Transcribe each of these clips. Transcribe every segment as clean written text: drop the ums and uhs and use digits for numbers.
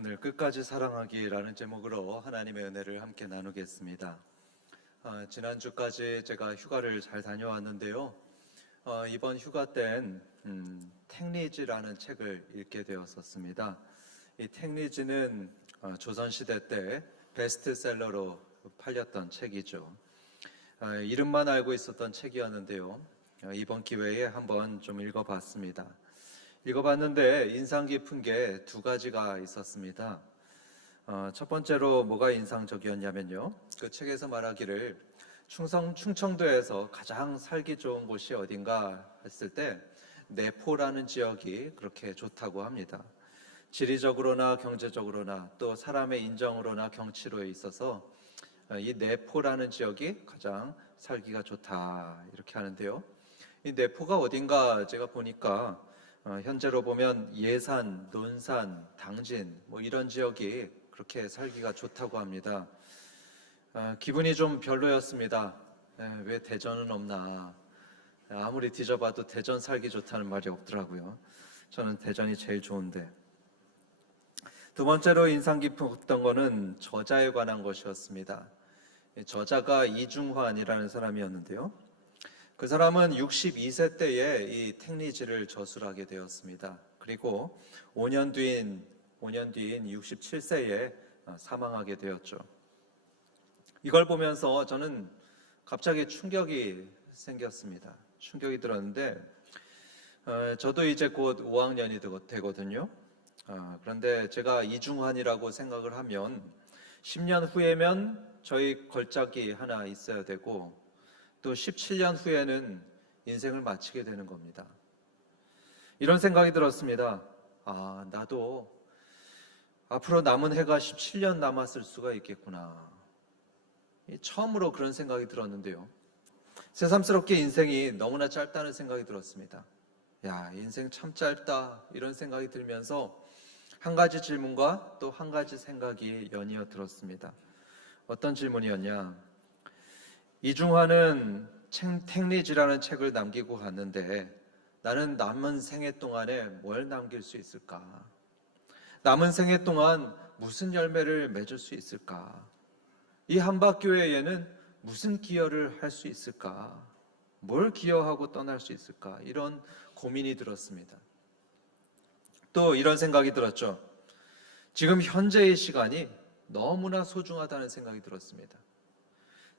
오늘 끝까지 사랑하기라는 제목으로 하나님의 은혜를 함께 나누겠습니다. 지난주까지 제가 휴가를 잘 다녀왔는데요. 이번 휴가 땐 택리지라는 책을 읽게 되었었습니다. 이 택리지는 조선시대 때 베스트셀러로 팔렸던 책이죠. 이름만 알고 있었던 책이었는데요. 이번 기회에 한번 좀 읽어봤습니다. 읽어봤는데 인상 깊은 게 두 가지가 있었습니다. 첫 번째로 뭐가 인상적이었냐면요. 그 책에서 말하기를 충청도에서 가장 살기 좋은 곳이 어딘가 했을 때 내포라는 지역이 그렇게 좋다고 합니다. 지리적으로나 경제적으로나 또 사람의 인정으로나 경치로 있어서 이 내포라는 지역이 가장 살기가 좋다 이렇게 하는데요. 이 내포가 어딘가 제가 보니까 현재로 보면 예산, 논산, 당진 뭐 이런 지역이 그렇게 살기가 좋다고 합니다. 기분이 좀 별로였습니다. 왜 대전은 없나? 아무리 뒤져봐도 대전 살기 좋다는 말이 없더라고요. 저는 대전이 제일 좋은데. 두 번째로 인상 깊었던 거는 저자에 관한 것이었습니다. 저자가 이중환이라는 사람이었는데요. 그 사람은 62세 때에 이 택리지를 저술하게 되었습니다. 그리고 5년 뒤인 67세에 사망하게 되었죠. 이걸 보면서 저는 갑자기 충격이 생겼습니다. 충격이 들었는데 저도 이제 곧 5학년이 되거든요. 그런데 제가 이중환이라고 생각을 하면 10년 후에면 저희 걸작이 하나 있어야 되고 또 17년 후에는 인생을 마치게 되는 겁니다. 이런 생각이 들었습니다. 나도 앞으로 남은 해가 17년 남았을 수가 있겠구나. 처음으로 그런 생각이 들었는데요. 새삼스럽게 인생이 너무나 짧다는 생각이 들었습니다. 인생 참 짧다 이런 생각이 들면서 한 가지 질문과 또 한 가지 생각이 연이어 들었습니다. 어떤 질문이었냐? 이중환은 택리지라는 책을 남기고 갔는데 나는 남은 생애 동안에 뭘 남길 수 있을까? 남은 생애 동안 무슨 열매를 맺을 수 있을까? 이 한박교회에는 무슨 기여를 할 수 있을까? 뭘 기여하고 떠날 수 있을까? 이런 고민이 들었습니다. 또 이런 생각이 들었죠. 지금 현재의 시간이 너무나 소중하다는 생각이 들었습니다.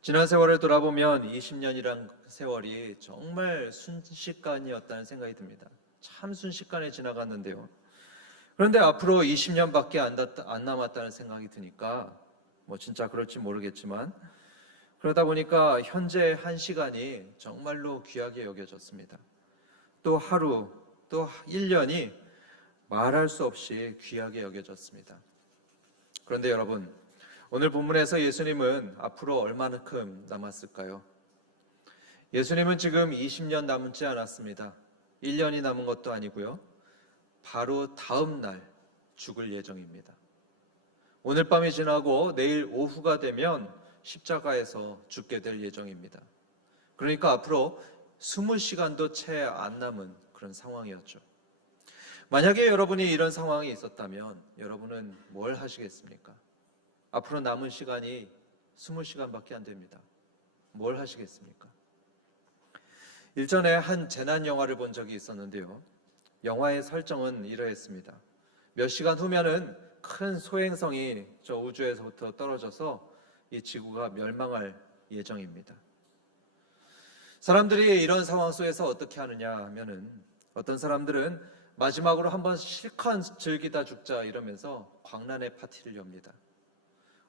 지난 세월을 돌아보면 20년이란 세월이 정말 순식간이었다는 생각이 듭니다. 참 순식간에 지나갔는데요. 그런데 앞으로 20년밖에 안 남았다는 생각이 드니까 진짜 그럴지 모르겠지만 그러다 보니까 현재 한 시간이 정말로 귀하게 여겨졌습니다. 또 하루, 또 1년이 말할 수 없이 귀하게 여겨졌습니다. 그런데 여러분, 오늘 본문에서 예수님은 앞으로 얼마만큼 남았을까요? 예수님은 지금 20년 남지 않았습니다. 1년이 남은 것도 아니고요. 바로 다음 날 죽을 예정입니다. 오늘 밤이 지나고 내일 오후가 되면 십자가에서 죽게 될 예정입니다. 그러니까 앞으로 20시간도 채 안 남은 그런 상황이었죠. 만약에 여러분이 이런 상황이 있었다면 여러분은 뭘 하시겠습니까? 앞으로 남은 시간이 20시간밖에 안 됩니다. 뭘 하시겠습니까? 일전에 한 재난 영화를 본 적이 있었는데요. 영화의 설정은 이러했습니다. 몇 시간 후면은 큰 소행성이 저 우주에서부터 떨어져서 이 지구가 멸망할 예정입니다. 사람들이 이런 상황 속에서 어떻게 하느냐 하면은 어떤 사람들은 마지막으로 한번 실컷 즐기다 죽자 이러면서 광란의 파티를 엽니다.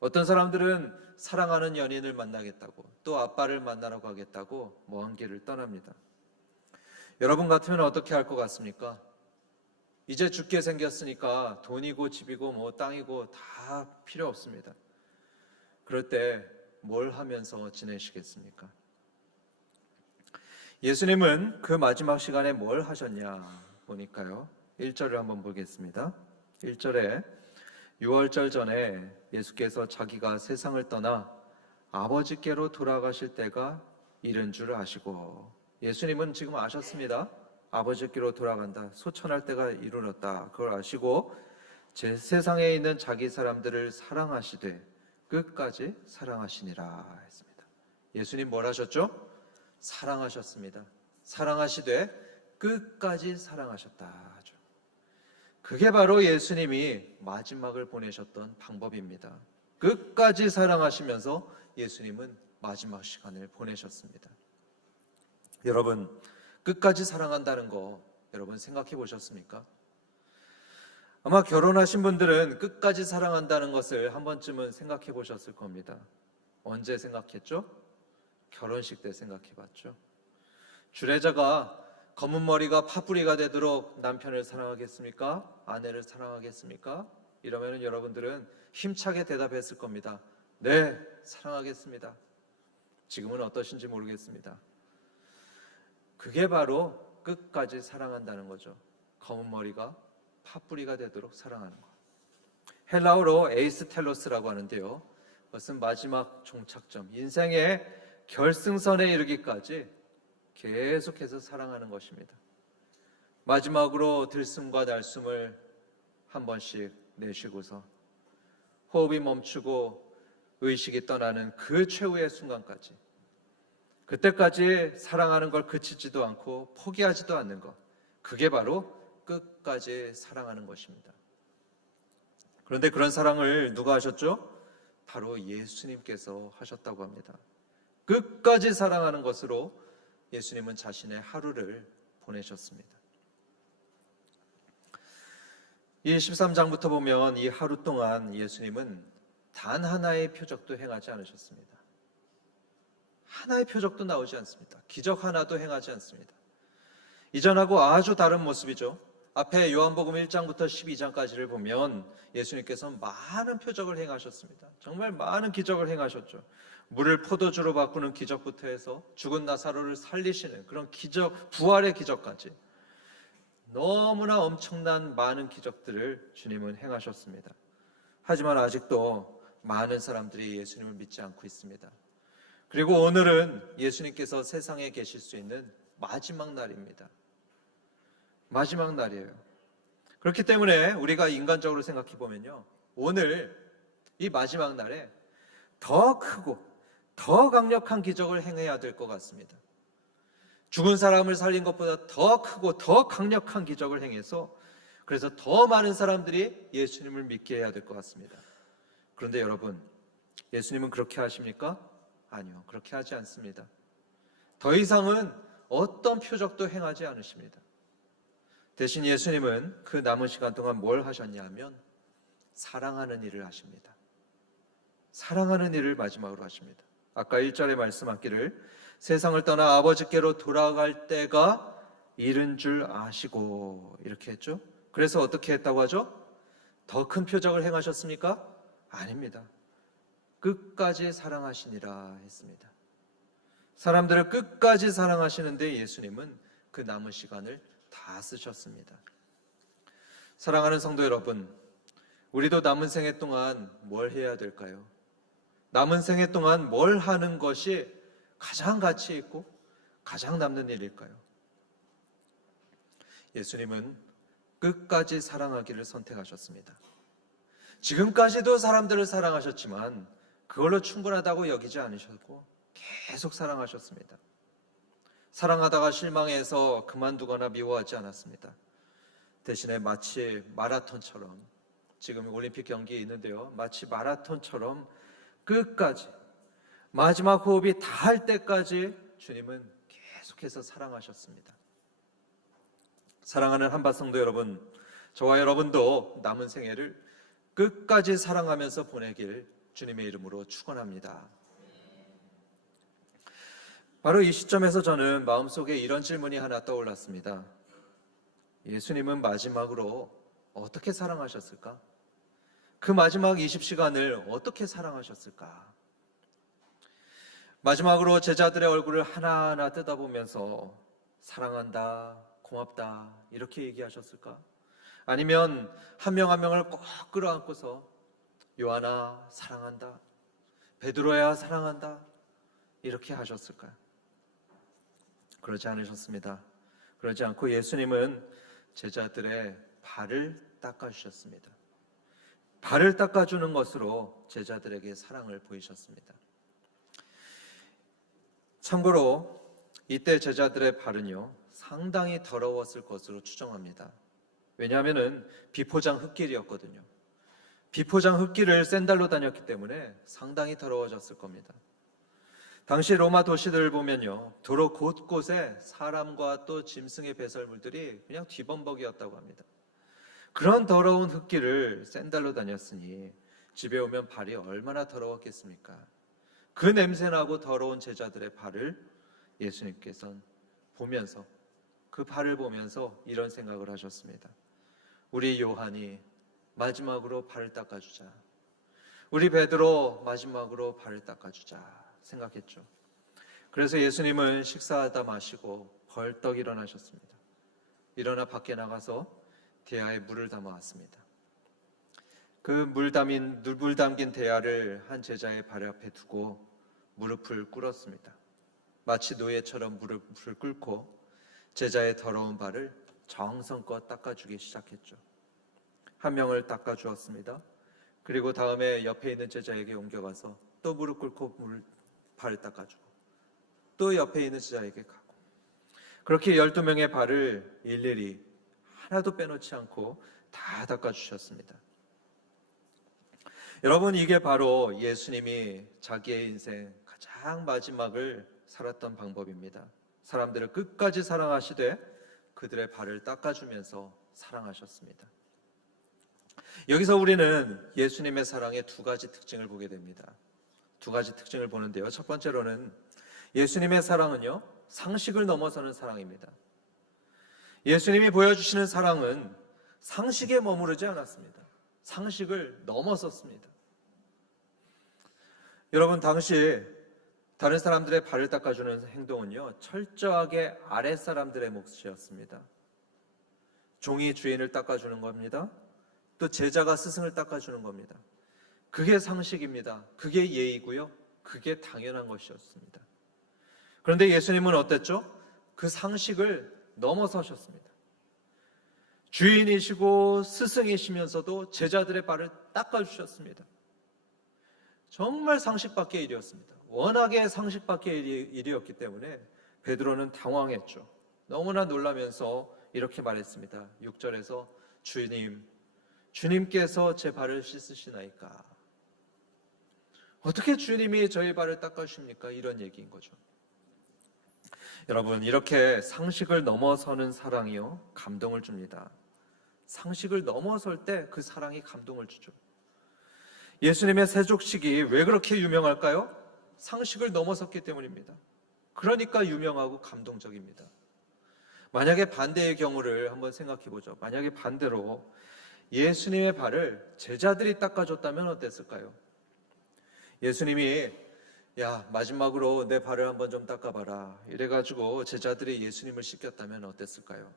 어떤 사람들은 사랑하는 연인을 만나겠다고 또 아빠를 만나러 가겠다고 먼 길을 떠납니다. 여러분 같으면 어떻게 할 것 같습니까? 이제 죽게 생겼으니까 돈이고 집이고 땅이고 다 필요 없습니다. 그럴 때 뭘 하면서 지내시겠습니까? 예수님은 그 마지막 시간에 뭘 하셨냐 보니까요. 1절을 한번 보겠습니다. 1절에 6월절 전에 예수께서 자기가 세상을 떠나 아버지께로 돌아가실 때가 이른 줄 아시고, 예수님은 지금 아셨습니다. 아버지께로 돌아간다, 소천할 때가 이르렀다. 그걸 아시고 제 세상에 있는 자기 사람들을 사랑하시되 끝까지 사랑하시니라 했습니다. 예수님 뭘 하셨죠? 사랑하셨습니다. 사랑하시되 끝까지 사랑하셨다 하죠. 그게 바로 예수님이 마지막을 보내셨던 방법입니다. 끝까지 사랑하시면서 예수님은 마지막 시간을 보내셨습니다. 여러분, 끝까지 사랑한다는 거 여러분 생각해 보셨습니까? 아마 결혼하신 분들은 끝까지 사랑한다는 것을 한 번쯤은 생각해 보셨을 겁니다. 언제 생각했죠? 결혼식 때 생각해 봤죠. 주례자가 검은 머리가 파뿌리가 되도록 남편을 사랑하겠습니까? 아내를 사랑하겠습니까? 이러면 여러분들은 힘차게 대답했을 겁니다. 네, 사랑하겠습니다. 지금은 어떠신지 모르겠습니다. 그게 바로 끝까지 사랑한다는 거죠. 검은 머리가 파뿌리가 되도록 사랑하는 것. 헬라어로 에이스텔로스라고 하는데요. 그것은 마지막 종착점, 인생의 결승선에 이르기까지 계속해서 사랑하는 것입니다. 마지막으로 들숨과 날숨을 한 번씩 내쉬고서 호흡이 멈추고 의식이 떠나는 그 최후의 순간까지, 그때까지 사랑하는 걸 그치지도 않고 포기하지도 않는 것, 그게 바로 끝까지 사랑하는 것입니다. 그런데 그런 사랑을 누가 하셨죠? 바로 예수님께서 하셨다고 합니다. 끝까지 사랑하는 것으로 예수님은 자신의 하루를 보내셨습니다. 이 13장부터 보면 이 하루 동안 예수님은 단 하나의 표적도 행하지 않으셨습니다. 하나의 표적도 나오지 않습니다. 기적 하나도 행하지 않습니다. 이전하고 아주 다른 모습이죠. 앞에 요한복음 1장부터 12장까지를 보면 예수님께서 많은 표적을 행하셨습니다. 정말 많은 기적을 행하셨죠. 물을 포도주로 바꾸는 기적부터 해서 죽은 나사로를 살리시는 그런 기적, 부활의 기적까지 너무나 엄청난 많은 기적들을 주님은 행하셨습니다. 하지만 아직도 많은 사람들이 예수님을 믿지 않고 있습니다. 그리고 오늘은 예수님께서 세상에 계실 수 있는 마지막 날입니다. 마지막 날이에요. 그렇기 때문에 우리가 인간적으로 생각해 보면요, 오늘 이 마지막 날에 더 크고 더 강력한 기적을 행해야 될 것 같습니다. 죽은 사람을 살린 것보다 더 크고 더 강력한 기적을 행해서 그래서 더 많은 사람들이 예수님을 믿게 해야 될 것 같습니다. 그런데 여러분, 예수님은 그렇게 하십니까? 아니요, 그렇게 하지 않습니다. 더 이상은 어떤 표적도 행하지 않으십니다. 대신 예수님은 그 남은 시간 동안 뭘 하셨냐면 사랑하는 일을 하십니다. 사랑하는 일을 마지막으로 하십니다. 아까 1절에 말씀하기를 세상을 떠나 아버지께로 돌아갈 때가 이른 줄 아시고 이렇게 했죠. 그래서 어떻게 했다고 하죠? 더 큰 표적을 행하셨습니까? 아닙니다. 끝까지 사랑하시니라 했습니다. 사람들을 끝까지 사랑하시는데 예수님은 그 남은 시간을 다 쓰셨습니다. 사랑하는 성도 여러분, 우리도 남은 생애 동안 뭘 해야 될까요? 남은 생애 동안 뭘 하는 것이 가장 가치 있고 가장 남는 일일까요? 예수님은 끝까지 사랑하기를 선택하셨습니다. 지금까지도 사람들을 사랑하셨지만 그걸로 충분하다고 여기지 않으셨고 계속 사랑하셨습니다. 사랑하다가 실망해서 그만두거나 미워하지 않았습니다. 대신에 마치 마라톤처럼, 지금 올림픽 경기에 있는데요, 마치 마라톤처럼 끝까지 마지막 호흡이 다할 때까지 주님은 계속해서 사랑하셨습니다. 사랑하는 한밭성도 여러분, 저와 여러분도 남은 생애를 끝까지 사랑하면서 보내길 주님의 이름으로 축원합니다. 바로 이 시점에서 저는 마음속에 이런 질문이 하나 떠올랐습니다. 예수님은 마지막으로 어떻게 사랑하셨을까? 그 마지막 20시간을 어떻게 사랑하셨을까? 마지막으로 제자들의 얼굴을 하나하나 뜯어보면서 사랑한다, 고맙다 이렇게 얘기하셨을까? 아니면 한 명 한 명을 꼭 끌어안고서 요한아 사랑한다, 베드로야 사랑한다 이렇게 하셨을까요? 그러지 않으셨습니다. 그러지 않고 예수님은 제자들의 발을 닦아주셨습니다. 발을 닦아주는 것으로 제자들에게 사랑을 보이셨습니다. 참고로 이때 제자들의 발은요, 상당히 더러웠을 것으로 추정합니다. 왜냐하면 비포장 흙길이었거든요. 비포장 흙길을 샌들로 다녔기 때문에 상당히 더러워졌을 겁니다. 당시 로마 도시들을 보면요, 도로 곳곳에 사람과 또 짐승의 배설물들이 그냥 뒤범벅이었다고 합니다. 그런 더러운 흙길을 샌들로 다녔으니 집에 오면 발이 얼마나 더러웠겠습니까? 그 냄새나고 더러운 제자들의 발을 예수님께서는 보면서, 그 발을 보면서 이런 생각을 하셨습니다. 우리 요한이 마지막으로 발을 닦아주자. 우리 베드로 마지막으로 발을 닦아주자 생각했죠. 그래서 예수님은 식사하다 마시고 벌떡 일어나셨습니다. 일어나 밖에 나가서 대야에 물을 담아왔습니다. 그 물 담긴 대야를 한 제자의 발 앞에 두고 무릎을 꿇었습니다. 마치 노예처럼 무릎을 꿇고 제자의 더러운 발을 정성껏 닦아주기 시작했죠. 한 명을 닦아주었습니다. 그리고 다음에 옆에 있는 제자에게 옮겨가서 또 무릎 꿇고 발을 닦아주고, 또 옆에 있는 제자에게 가고, 그렇게 12명의 발을 일일이 하나도 빼놓지 않고 다 닦아주셨습니다. 여러분, 이게 바로 예수님이 자기의 인생 가장 마지막을 살았던 방법입니다. 사람들을 끝까지 사랑하시되 그들의 발을 닦아주면서 사랑하셨습니다. 여기서 우리는 예수님의 사랑의 두 가지 특징을 보게 됩니다. 두 가지 특징을 보는데요. 첫 번째로는 예수님의 사랑은요, 상식을 넘어서는 사랑입니다. 예수님이 보여주시는 사랑은 상식에 머무르지 않았습니다. 상식을 넘어섰습니다. 여러분, 당시 다른 사람들의 발을 닦아주는 행동은요, 철저하게 아랫사람들의 몫이었습니다. 종이 주인을 닦아주는 겁니다. 또 제자가 스승을 닦아주는 겁니다. 그게 상식입니다. 그게 예의고요. 그게 당연한 것이었습니다. 그런데 예수님은 어땠죠? 그 상식을 넘어서셨습니다. 주인이시고 스승이시면서도 제자들의 발을 닦아주셨습니다. 정말 상식 밖의 일이었습니다. 워낙에 상식 밖의 일이었기 때문에 베드로는 당황했죠. 너무나 놀라면서 이렇게 말했습니다. 6절에서 주님께서 제 발을 씻으시나이까? 어떻게 주님이 저희 발을 닦아주십니까? 이런 얘기인 거죠. 여러분, 이렇게 상식을 넘어서는 사랑이요, 감동을 줍니다. 상식을 넘어설 때 그 사랑이 감동을 주죠. 예수님의 세족식이 왜 그렇게 유명할까요? 상식을 넘어섰기 때문입니다. 그러니까 유명하고 감동적입니다. 만약에 반대의 경우를 한번 생각해 보죠. 만약에 반대로 예수님의 발을 제자들이 닦아줬다면 어땠을까요? 예수님이 마지막으로 내 발을 한번 좀 닦아봐라 이래가지고 제자들이 예수님을 씻겼다면 어땠을까요?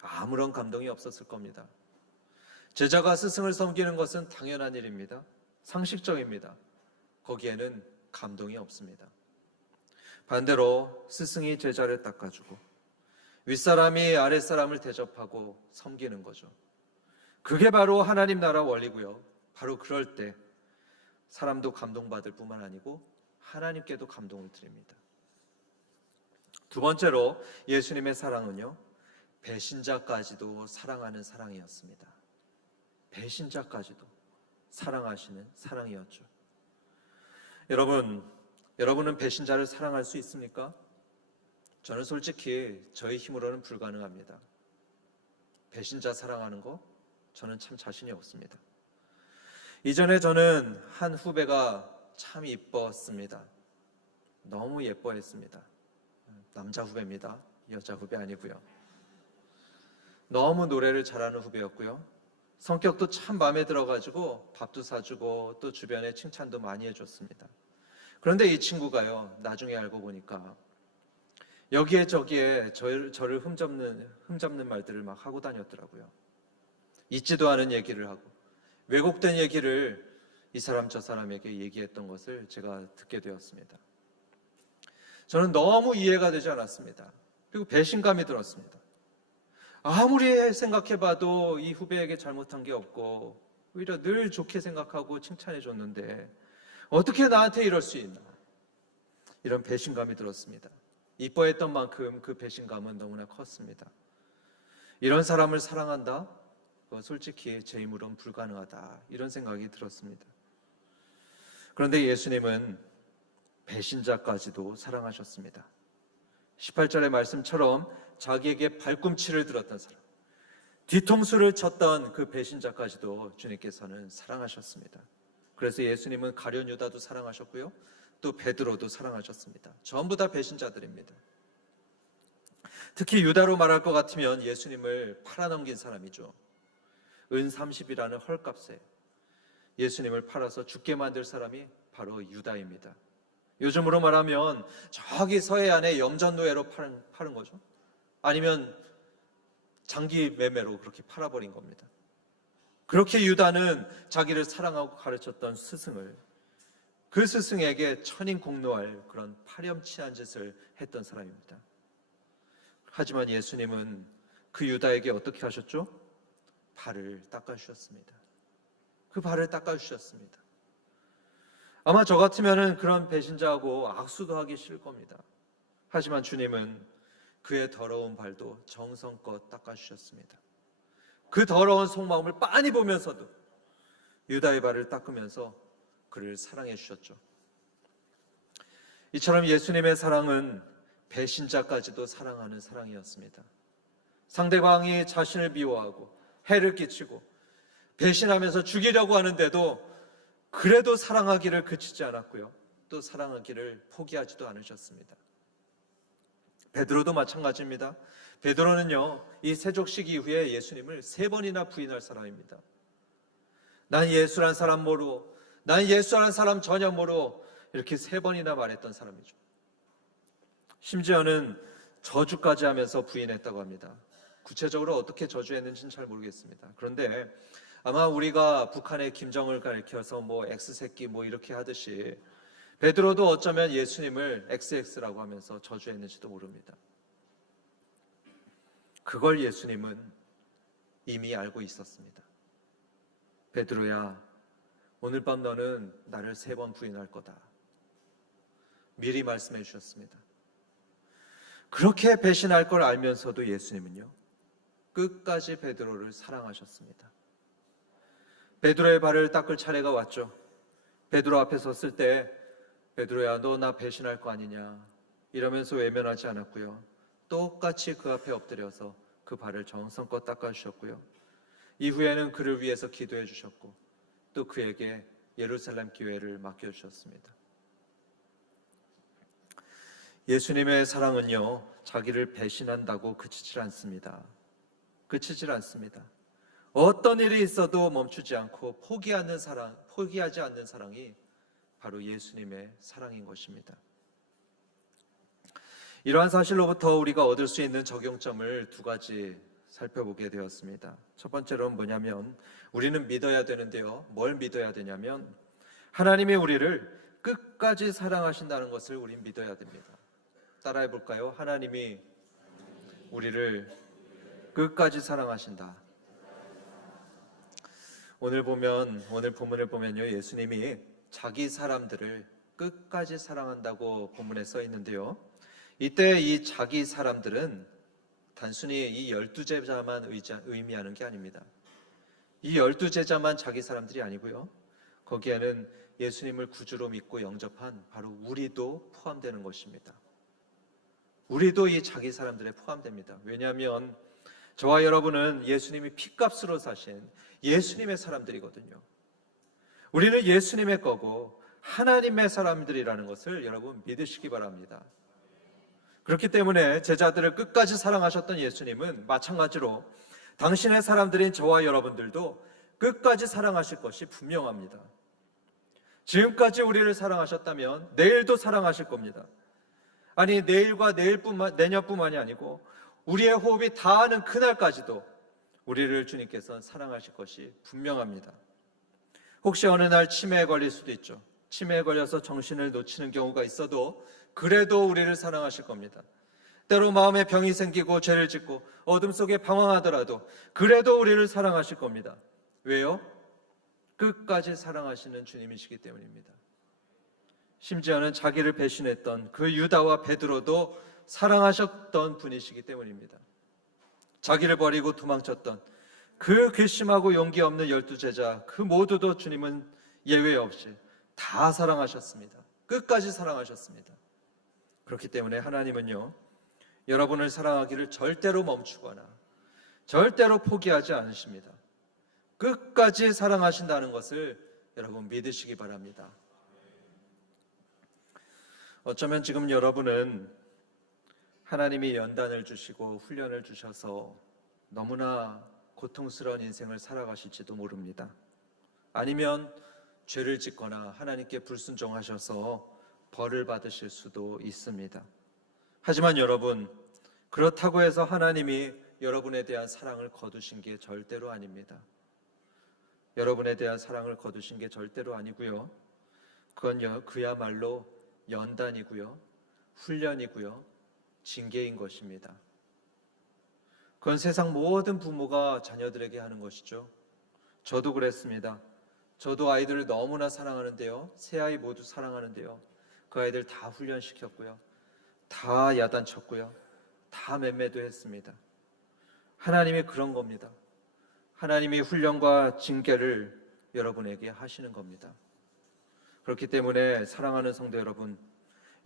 아무런 감동이 없었을 겁니다. 제자가 스승을 섬기는 것은 당연한 일입니다. 상식적입니다. 거기에는 감동이 없습니다. 반대로 스승이 제자를 닦아주고 윗사람이 아랫사람을 대접하고 섬기는 거죠. 그게 바로 하나님 나라 원리고요. 바로 그럴 때 사람도 감동받을 뿐만 아니고 하나님께도 감동을 드립니다. 두 번째로 예수님의 사랑은요, 배신자까지도 사랑하는 사랑이었습니다. 배신자까지도 사랑하시는 사랑이었죠. 여러분은 배신자를 사랑할 수 있습니까? 저는 솔직히 저희 힘으로는 불가능합니다. 배신자 사랑하는 거 저는 참 자신이 없습니다. 이전에 저는 한 후배가 참 이뻤습니다. 너무 예뻐했습니다. 남자 후배입니다. 여자 후배 아니고요. 너무 노래를 잘하는 후배였고요. 성격도 참 마음에 들어가지고 밥도 사주고 또 주변에 칭찬도 많이 해줬습니다. 그런데 이 친구가요, 나중에 알고 보니까 여기에 저기에 저를 흠잡는 말들을 막 하고 다녔더라고요. 있지도 않은 얘기를 하고 왜곡된 얘기를 이 사람 저 사람에게 얘기했던 것을 제가 듣게 되었습니다. 저는 너무 이해가 되지 않았습니다. 그리고 배신감이 들었습니다. 아무리 생각해봐도 이 후배에게 잘못한 게 없고 오히려 늘 좋게 생각하고 칭찬해 줬는데 어떻게 나한테 이럴 수 있나? 이런 배신감이 들었습니다. 이뻐했던 만큼 그 배신감은 너무나 컸습니다. 이런 사람을 사랑한다? 솔직히 제 힘으로는 불가능하다. 이런 생각이 들었습니다. 그런데 예수님은 배신자까지도 사랑하셨습니다. 18절의 말씀처럼 자기에게 발꿈치를 들었던 사람, 뒤통수를 쳤던 그 배신자까지도 주님께서는 사랑하셨습니다. 그래서 예수님은 가룟 유다도 사랑하셨고요, 또 베드로도 사랑하셨습니다. 전부 다 배신자들입니다. 특히 유다로 말할 것 같으면 예수님을 팔아넘긴 사람이죠. 은 30이라는 헐값에 예수님을 팔아서 죽게 만들 사람이 바로 유다입니다. 요즘으로 말하면 저기 서해안에 염전노예로 파는 거죠. 아니면 장기 매매로 그렇게 팔아버린 겁니다. 그렇게 유다는 자기를 사랑하고 가르쳤던 스승을, 그 스승에게 천인공노할 그런 파렴치한 짓을 했던 사람입니다. 하지만 예수님은 그 유다에게 어떻게 하셨죠? 발을 닦아주셨습니다. 그 발을 닦아주셨습니다. 아마 저 같으면 그런 배신자하고 악수도 하기 싫을 겁니다. 하지만 주님은 그의 더러운 발도 정성껏 닦아주셨습니다. 그 더러운 속마음을 빤히 보면서도 유다의 발을 닦으면서 그를 사랑해 주셨죠. 이처럼 예수님의 사랑은 배신자까지도 사랑하는 사랑이었습니다. 상대방이 자신을 미워하고 해를 끼치고 배신하면서 죽이려고 하는데도 그래도 사랑하기를 그치지 않았고요, 또 사랑하기를 포기하지도 않으셨습니다. 베드로도 마찬가지입니다. 베드로는요, 이 세족식 이후에 예수님을 3번이나 부인할 사람입니다. 난 예수란 사람 모르고, 난 예수란 사람 전혀 모르고, 이렇게 3번이나 말했던 사람이죠. 심지어는 저주까지 하면서 부인했다고 합니다. 구체적으로 어떻게 저주했는지는 잘 모르겠습니다. 그런데 아마 우리가 북한의 김정을 가리켜서 X새끼 이렇게 하듯이 베드로도 어쩌면 예수님을 XX라고 하면서 저주했는지도 모릅니다. 그걸 예수님은 이미 알고 있었습니다. 베드로야, 오늘 밤 너는 나를 3번 부인할 거다. 미리 말씀해 주셨습니다. 그렇게 배신할 걸 알면서도 예수님은요, 끝까지 베드로를 사랑하셨습니다. 베드로의 발을 닦을 차례가 왔죠. 베드로 앞에 섰을 때 베드로야, 너 나 배신할 거 아니냐 이러면서 외면하지 않았고요, 똑같이 그 앞에 엎드려서 그 발을 정성껏 닦아주셨고요, 이후에는 그를 위해서 기도해 주셨고 또 그에게 예루살렘 교회를 맡겨주셨습니다. 예수님의 사랑은요, 자기를 배신한다고 그치질 않습니다. 그치질 않습니다. 어떤 일이 있어도 멈추지 않고 포기하지 않는 사랑이 바로 예수님의 사랑인 것입니다. 이러한 사실로부터 우리가 얻을 수 있는 적용점을 2가지 살펴보게 되었습니다. 첫 번째로는 뭐냐면, 우리는 믿어야 되는데요, 뭘 믿어야 되냐면 하나님이 우리를 끝까지 사랑하신다는 것을 우린 믿어야 됩니다. 따라해 볼까요? 하나님이 우리를 끝까지 사랑하신다. 오늘 본문을 보면요, 예수님이 자기 사람들을 끝까지 사랑한다고 본문에 써 있는데요, 이때 이 자기 사람들은 단순히 이 12제자만 의미하는 게 아닙니다. 이 12제자만 자기 사람들이 아니고요, 거기에는 예수님을 구주로 믿고 영접한 바로 우리도 포함되는 것입니다. 우리도 이 자기 사람들에 포함됩니다. 왜냐하면 저와 여러분은 예수님이 핏값으로 사신 예수님의 사람들이거든요. 우리는 예수님의 거고 하나님의 사람들이라는 것을 여러분 믿으시기 바랍니다. 그렇기 때문에 제자들을 끝까지 사랑하셨던 예수님은 마찬가지로 당신의 사람들인 저와 여러분들도 끝까지 사랑하실 것이 분명합니다. 지금까지 우리를 사랑하셨다면 내일도 사랑하실 겁니다. 아니, 내일과 내년뿐만이 아니고 우리의 호흡이 다하는 그날까지도 우리를 주님께서는 사랑하실 것이 분명합니다. 혹시 어느 날 치매에 걸릴 수도 있죠. 치매에 걸려서 정신을 놓치는 경우가 있어도 그래도 우리를 사랑하실 겁니다. 때로 마음에 병이 생기고 죄를 짓고 어둠 속에 방황하더라도 그래도 우리를 사랑하실 겁니다. 왜요? 끝까지 사랑하시는 주님이시기 때문입니다. 심지어는 자기를 배신했던 그 유다와 베드로도 사랑하셨던 분이시기 때문입니다. 자기를 버리고 도망쳤던 그 괘씸하고 용기 없는 12제자 그 모두도 주님은 예외 없이 다 사랑하셨습니다. 끝까지 사랑하셨습니다. 그렇기 때문에 하나님은요, 여러분을 사랑하기를 절대로 멈추거나 절대로 포기하지 않으십니다. 끝까지 사랑하신다는 것을 여러분 믿으시기 바랍니다. 어쩌면 지금 여러분은 하나님이 연단을 주시고 훈련을 주셔서 너무나 고통스러운 인생을 살아가실지도 모릅니다. 아니면 죄를 짓거나 하나님께 불순종하셔서 벌을 받으실 수도 있습니다. 하지만 여러분, 그렇다고 해서 하나님이 여러분에 대한 사랑을 거두신 게 절대로 아닙니다. 여러분에 대한 사랑을 거두신 게 절대로 아니고요. 그건 그야말로 연단이고요, 훈련이고요, 징계인 것입니다. 그건 세상 모든 부모가 자녀들에게 하는 것이죠. 저도 그랬습니다. 저도 아이들을 너무나 사랑하는데요, 세 아이 모두 사랑하는데요, 그 아이들 다 훈련시켰고요, 다 야단쳤고요, 다 맴매도 했습니다. 하나님이 그런 겁니다. 하나님이 훈련과 징계를 여러분에게 하시는 겁니다. 그렇기 때문에 사랑하는 성도 여러분,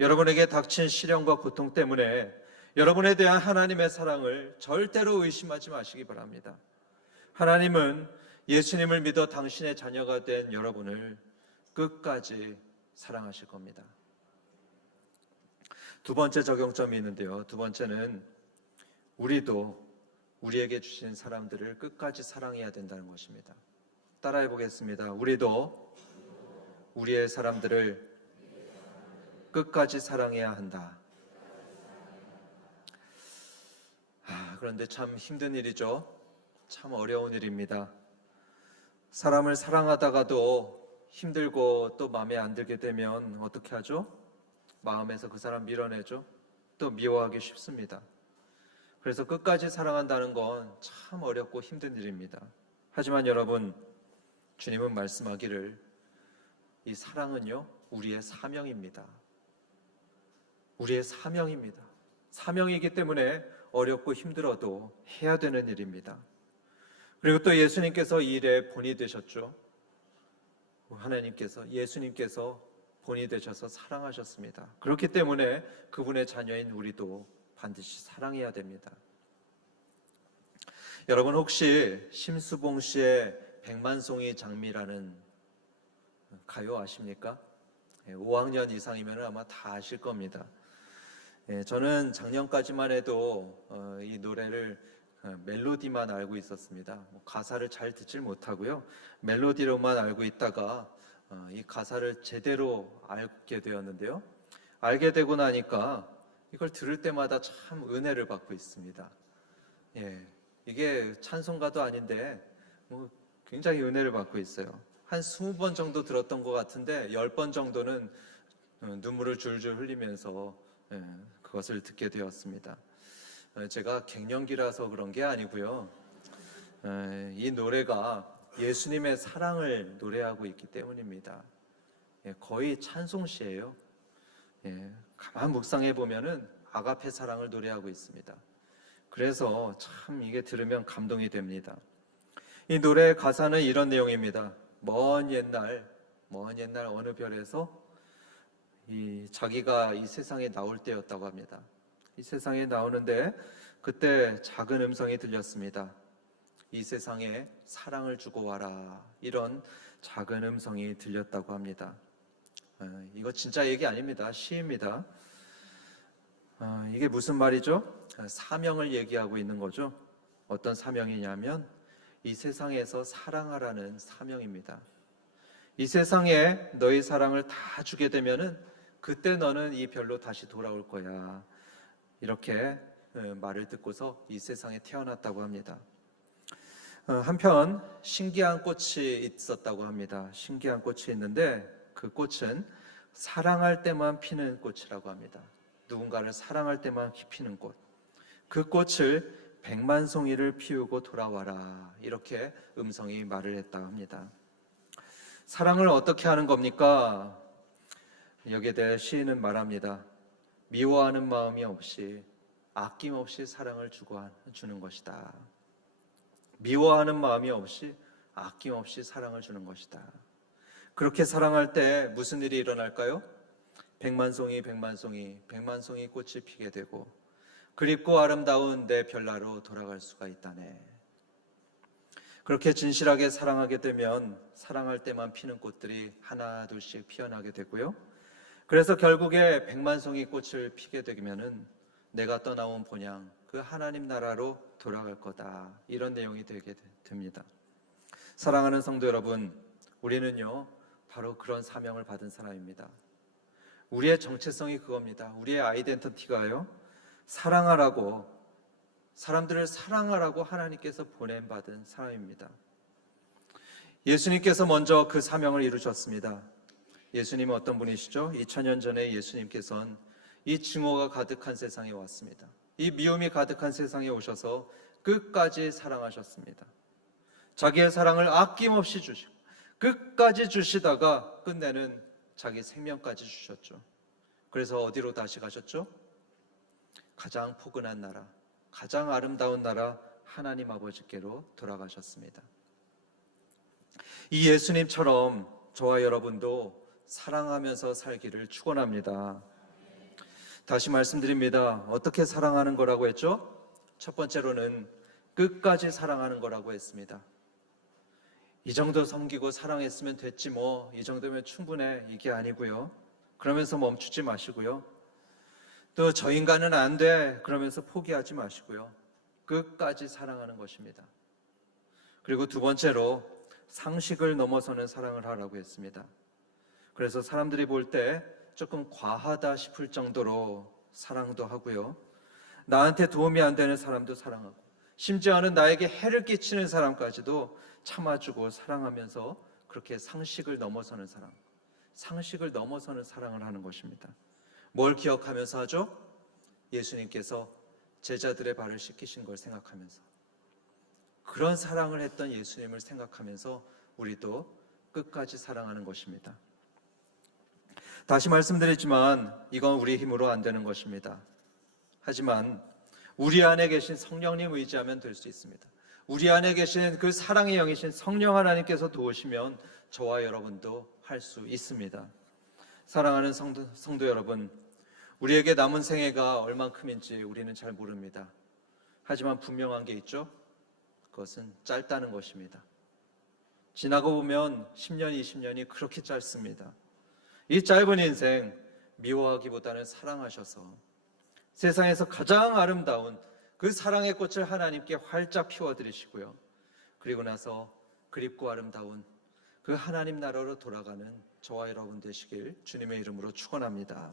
여러분에게 닥친 시련과 고통 때문에 여러분에 대한 하나님의 사랑을 절대로 의심하지 마시기 바랍니다. 하나님은 예수님을 믿어 당신의 자녀가 된 여러분을 끝까지 사랑하실 겁니다. 두 번째 적용점이 있는데요. 두 번째는 우리도 우리에게 주신 사람들을 끝까지 사랑해야 된다는 것입니다. 따라해 보겠습니다. 우리도 우리의 사람들을 끝까지 사랑해야 한다. 그런데 참 힘든 일이죠. 참 어려운 일입니다. 사람을 사랑하다가도 힘들고 또 마음에 안 들게 되면 어떻게 하죠? 마음에서 그 사람 밀어내죠. 또 미워하기 쉽습니다. 그래서 끝까지 사랑한다는 건 참 어렵고 힘든 일입니다. 하지만 여러분, 주님은 말씀하기를 이 사랑은요, 우리의 사명입니다. 우리의 사명입니다. 사명이기 때문에 어렵고 힘들어도 해야 되는 일입니다. 그리고 또 예수님께서 이 일의 본이 되셨죠. 하나님께서, 예수님께서 본이 되셔서 사랑하셨습니다. 그렇기 때문에 그분의 자녀인 우리도 반드시 사랑해야 됩니다. 여러분 혹시 심수봉 씨의 백만송이 장미라는 가요 아십니까? 5학년 이상이면 아마 다 아실 겁니다. 저는 작년까지만 해도 이 노래를 멜로디만 알고 있었습니다. 가사를 잘 듣질 못하고요, 멜로디로만 알고 있다가 이 가사를 제대로 알게 되었는데요, 알게 되고 나니까 이걸 들을 때마다 참 은혜를 받고 있습니다. 이게 찬송가도 아닌데 굉장히 은혜를 받고 있어요. 한 20번 정도 들었던 것 같은데 10번 정도는 눈물을 줄줄 흘리면서 그것을 듣게 되었습니다. 제가 갱년기라서 그런 게 아니고요, 이 노래가 예수님의 사랑을 노래하고 있기 때문입니다. 거의 찬송시예요. 가만 묵상해 보면은 아가페 사랑을 노래하고 있습니다. 그래서 참 이게 들으면 감동이 됩니다. 이 노래의 가사는 이런 내용입니다. 먼 옛날 어느 별에서 자기가 이 세상에 나올 때였다고 합니다. 이 세상에 나오는데 그때 작은 음성이 들렸습니다. 이 세상에 사랑을 주고 와라. 이런 작은 음성이 들렸다고 합니다. 이거 진짜 얘기 아닙니다. 시입니다. 이게 무슨 말이죠? 사명을 얘기하고 있는 거죠. 어떤 사명이냐면 이 세상에서 사랑하라는 사명입니다. 이 세상에 너희 사랑을 다 주게 되면은 그때 너는 이 별로 다시 돌아올 거야. 이렇게 말을 듣고서 이 세상에 태어났다고 합니다. 한편 신기한 꽃이 있었다고 합니다. 신기한 꽃이 있는데 그 꽃은 사랑할 때만 피는 꽃이라고 합니다. 누군가를 사랑할 때만 피는 꽃. 그 꽃을 백만송이를 피우고 돌아와라. 이렇게 음성이 말을 했다고 합니다. 사랑을 어떻게 하는 겁니까? 여기에 대해 시인은 말합니다. 미워하는 마음이 없이 아낌없이 사랑을 주는 것이다. 미워하는 마음이 없이 아낌없이 사랑을 주는 것이다. 그렇게 사랑할 때 무슨 일이 일어날까요? 백만송이 꽃이 피게 되고 그립고 아름다운 내 별나로 돌아갈 수가 있다네. 그렇게 진실하게 사랑하게 되면 사랑할 때만 피는 꽃들이 하나 둘씩 피어나게 되고요. 그래서 결국에 백만송이 꽃을 피게 되면은 내가 떠나온 본향 그 하나님 나라로 돌아갈 거다. 이런 내용이 되게 됩니다. 사랑하는 성도 여러분, 우리는요 바로 그런 사명을 받은 사람입니다. 우리의 정체성이 그겁니다. 우리의 아이덴티티가요 사랑하라고, 사람들을 사랑하라고 하나님께서 보냄받은 사람입니다. 예수님께서 먼저 그 사명을 이루셨습니다. 예수님은 어떤 분이시죠? 2000년 전에 예수님께서는 이 증오가 가득한 세상에 왔습니다. 이 미움이 가득한 세상에 오셔서 끝까지 사랑하셨습니다. 자기의 사랑을 아낌없이 주시고 끝까지 주시다가 끝내는 자기 생명까지 주셨죠. 그래서 어디로 다시 가셨죠? 가장 포근한 나라, 가장 아름다운 나라 하나님 아버지께로 돌아가셨습니다. 이 예수님처럼 저와 여러분도 사랑하면서 살기를 축원합니다. 다시 말씀드립니다. 어떻게 사랑하는 거라고 했죠? 첫 번째로는 끝까지 사랑하는 거라고 했습니다. 이 정도 섬기고 사랑했으면 됐지 뭐, 이 정도면 충분해, 이게 아니고요. 그러면서 멈추지 마시고요. 또 저 인간은 안 돼, 그러면서 포기하지 마시고요. 끝까지 사랑하는 것입니다. 그리고 두 번째로 상식을 넘어서는 사랑을 하라고 했습니다. 그래서 사람들이 볼 때 조금 과하다 싶을 정도로 사랑도 하고요. 나한테 도움이 안 되는 사람도 사랑하고, 심지어는 나에게 해를 끼치는 사람까지도 참아주고 사랑하면서 그렇게 상식을 넘어서는 사랑, 상식을 넘어서는 사랑을 하는 것입니다. 뭘 기억하면서 하죠? 예수님께서 제자들의 발을 씻기신 걸 생각하면서, 그런 사랑을 했던 예수님을 생각하면서 우리도 끝까지 사랑하는 것입니다. 다시 말씀드리지만 이건 우리 힘으로 안 되는 것입니다. 하지만 우리 안에 계신 성령님 의지하면 될 수 있습니다. 우리 안에 계신 그 사랑의 영이신 성령 하나님께서 도우시면 저와 여러분도 할 수 있습니다. 사랑하는 성도 여러분, 우리에게 남은 생애가 얼만큼인지 우리는 잘 모릅니다. 하지만 분명한 게 있죠? 그것은 짧다는 것입니다. 지나고 보면 10년, 20년이 그렇게 짧습니다. 이 짧은 인생 미워하기보다는 사랑하셔서 세상에서 가장 아름다운 그 사랑의 꽃을 하나님께 활짝 피워드리시고요. 그리고 나서 그립고 아름다운 그 하나님 나라로 돌아가는 저와 여러분 되시길 주님의 이름으로 축원합니다.